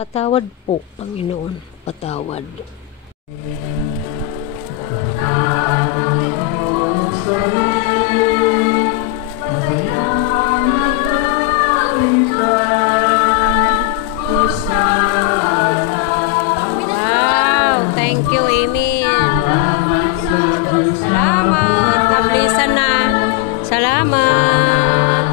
Patawad po, Panginoon. Patawad. Wow, thank you, Amen. Salamat, nablisan na. Salamat.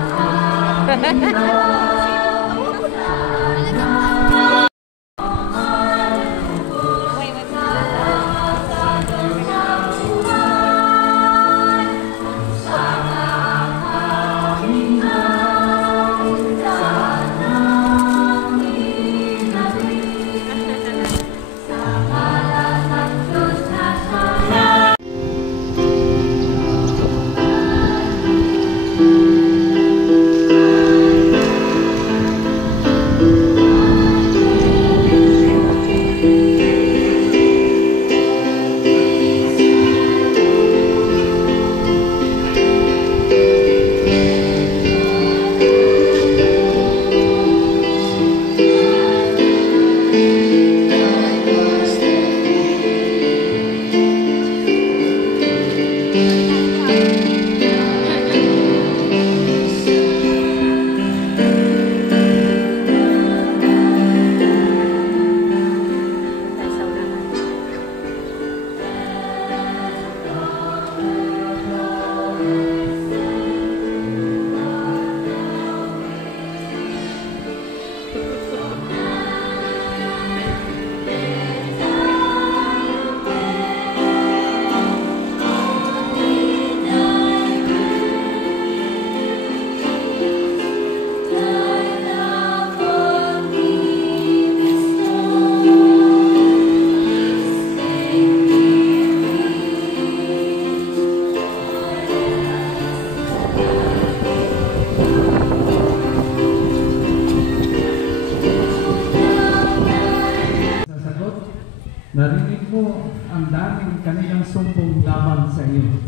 Narinig mo ang daming kanilang sumpong laban sa iyo.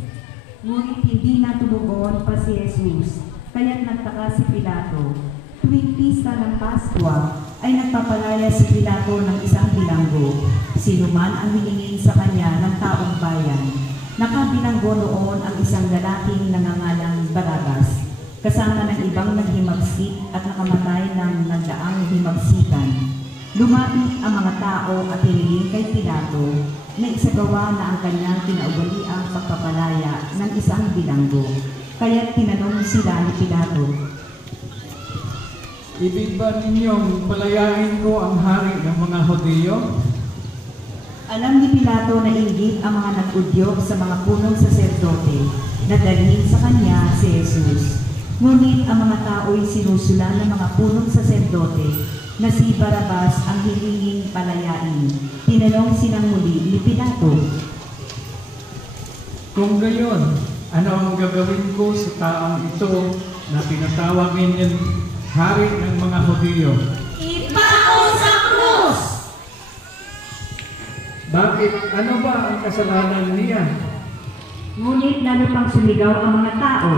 Ngunit hindi na tumugon pa si Jesus, kaya't nagtaka si Pilato. Tuwing pista ng Paskwa ay nagpapalaya si Pilato ng isang bilanggo. Sino man ang hiningin sa kanya ng taong bayan. Nakabilanggo noon ang isang lalaking nangangalang Barabas, kasama ng ibang naghimagsik at nakamatay ng nagdaang himagsikan. Lumapit ang mga tao at hiniling kay Pilato na isagawa na ang kanyang kinaugaliang pagpapalaya ng isang bilanggo. Kaya't tinanong sila ni Pilato, Ibig ba ninyong palayain ko ang hari ng mga Hudiyo? alam ni Pilato na inggit ang mga nag-udyok sa mga punong saserdote na dalhin sa kanya si Jesus. Ngunit ang mga tao'y sinusula ng mga punong saserdote na si Barabas ang hilinging palayain. Tinanong silang muli ni Pilato, Kung gayon, ano ang gagawin ko sa taong ito na tinatawag ninyong hari ng mga Hudiyo? Ipako sa krus! Bakit? Ano ba ang kasalanan niya? Ngunit lalo pang sumigaw ang mga tao,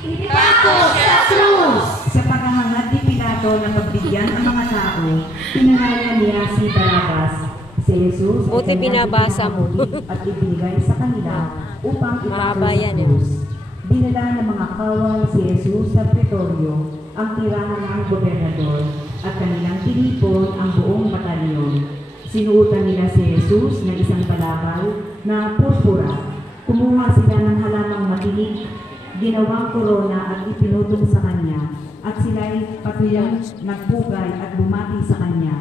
Ipako sa krus! Sa paghahangad ni Pilato na pagbigyan ang mga tao, pinalaya niya si Barabas. Si Jesus ay Buti binabasa mo. at ibinigay sa kanila upang ipako Mahaba sa yan, krus. Dinala ng mga kawal si Jesus sa Pretorio, ang tirahan ng gobernador, at kanilang tinipon ang buong batalyon. Sinuutan nila si Jesus ng isang balakal na purpura. Kumuha sila ng halamang matinik, ginawang korona at ipinutong sa kanya, at sila'y patuyang nagpugay at bumati sa kanya.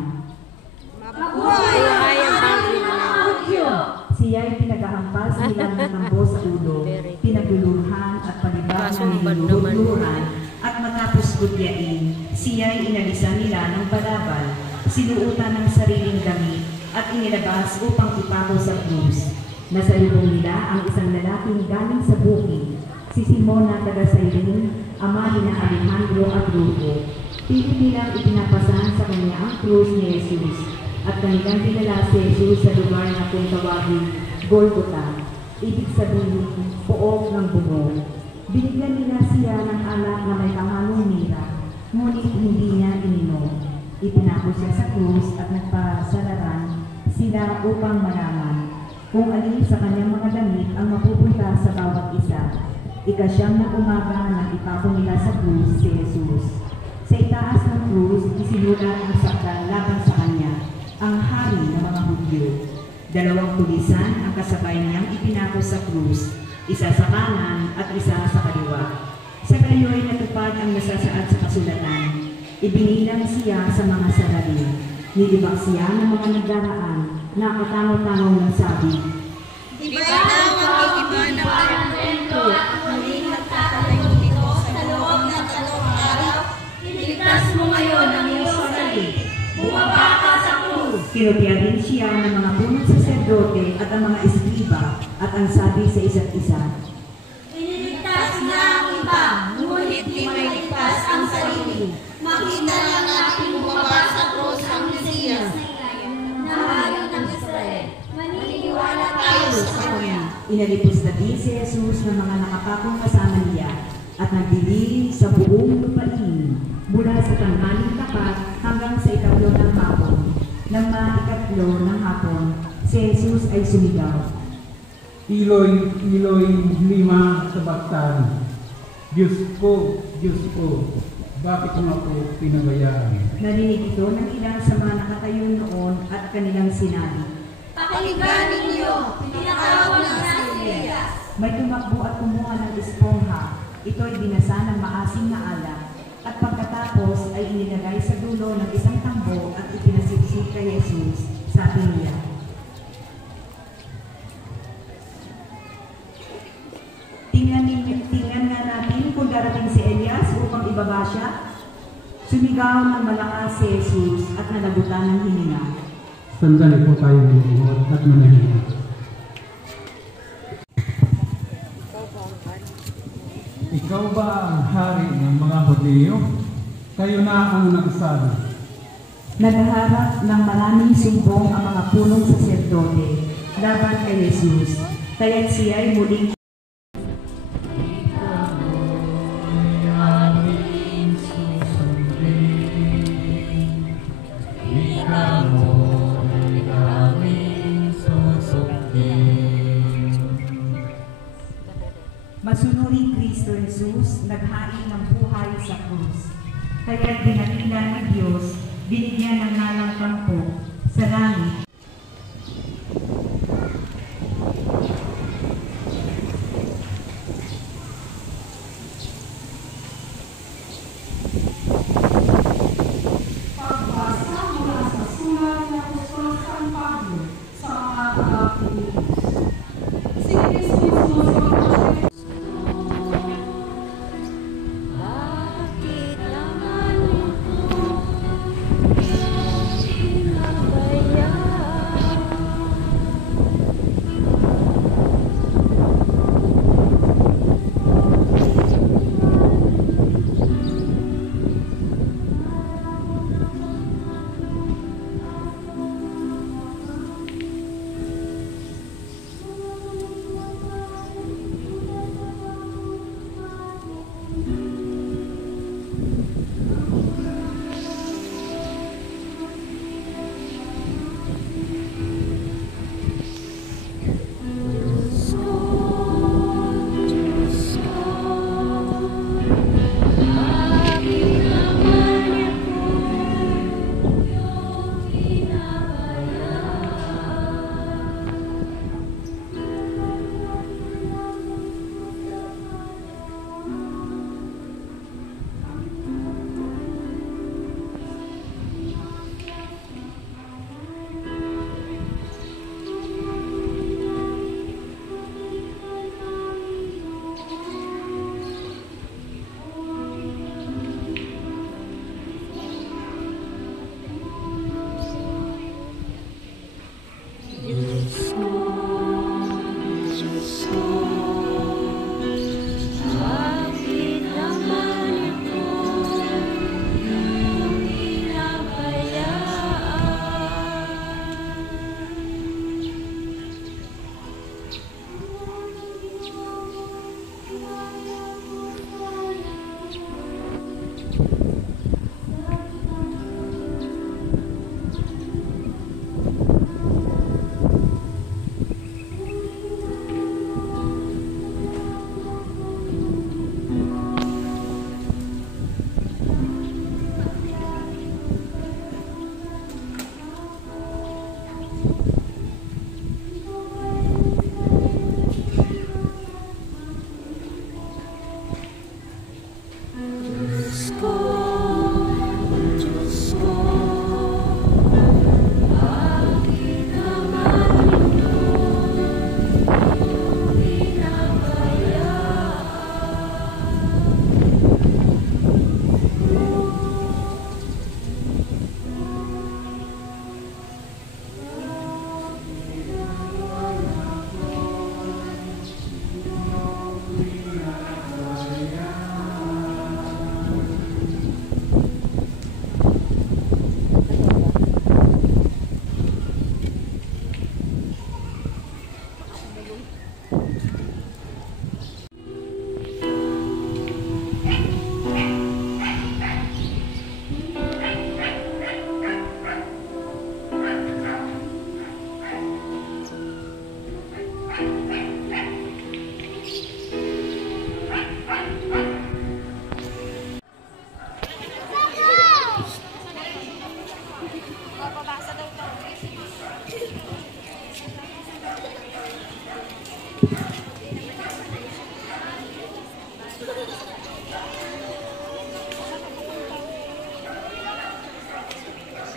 Mabuhay ang Panginoon. Siya'y pinagahampas nila ng tambo sa ulo, pinagulurhan at panibagang niluluhuran, at matapos gudyain, siya'y inalisan nila ng balabal, sinuutan ng sariling damit, at inilabas upang ipako sa krus. Nasa lubong nila ang isang lalaking galing sa bukid, si Simon na taga Cyrene, ama ni Alejandro at Rufo. Pilit nilang ipinapasahan sa kanya ang krus ni Jesus, at kanilang dinala si Jesus sa lugar na kung tawagin Golgotha, ibig sabihin poog ng bubong. Binigyan nila siya ng alak na may kahalong mira, ngunit hindi niya ininom. Ipinako siya sa krus at nagpasararan sila upang malaman kung alin sa kanyang mga damit ang mapupunta sa bawat isa. Ikasyam na umaga nang ipako nila sa krus si Jesus. Sa itaas ng krus, isinulat ang sakdal laban sa kanya, ang hari ng mga Hudyo. 2 tulisan ang kasabay niyang ipinako sa krus, isa sa kanan at isa sa kaliwa. Sa gayoy natupad ang nasasaad sa kasulatan. Ibinilang siya sa mga salarin. Nilibak siya ng mga nagdaraan na katangaw-tangaw ng sabi, Di ba ang iba ng templo at muling nagtatayo nito sa loob ng 3 araw? Iligtas mo ngayon ang iyong sarili. Bumaba ka sa krus. Kinopya din siya ng mga punong saserdote at ang mga eskriba at ang sabi sa isa't isa, Iniligtas na ang iba, ngunit di may ligtas ang sarili. Makita lang natin bumaba sa krus ang Mesiyas na hari ng Israel. Maniniwala tayo sa Kanya. Inalipos na din si Jesus ng mga nakapakong kasama niya at nagdilim sa buong lupain mula sa tanghaling tapat hanggang sa ikatlo ng hapon. Nang maikatlo ng hapon, si Jesus ay sumigaw, Iloy, Iloy, lima sa baktan. Diyos ko, bakit mo ako pinabayaan? Narinig ito ng ilang sa mga nakatayo noon at kanilang sinabi, Pakinggan ninyo, tinatawag ng Mesiyas. may tumakbo at kumuha ng espongha. Ito ay binasa ng maasim na alak. At pagkatapos ay inilagay sa dulo ng isang tambo at ipinasiksik kay Jesus. Sabi niya, Tingnan nga natin kung darating si Elias upang ibaba siya. Sumigaw ng malakas si Jesus at nalabutan ng hininga. Sandali po tayo lumuhod at manahimik. Ikaw ba ang hari ng mga Hudyo? Kayo na ang nagsabi. Naghaharap ng maraming sumbong ang mga punong saserdote laban kay Jesus, kaya't siya ay muling masunuring Kristo Jesus, naghain ng buhay sa krus. Kaya't dinakila ng Diyos, binigyan ng ngalang tampok sa langit. Pagbasa mula sa sulat ng Apostol San Pablo sa mga Pilipinas. Si Kristo mismo Bakit naman ito?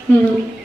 Hmm.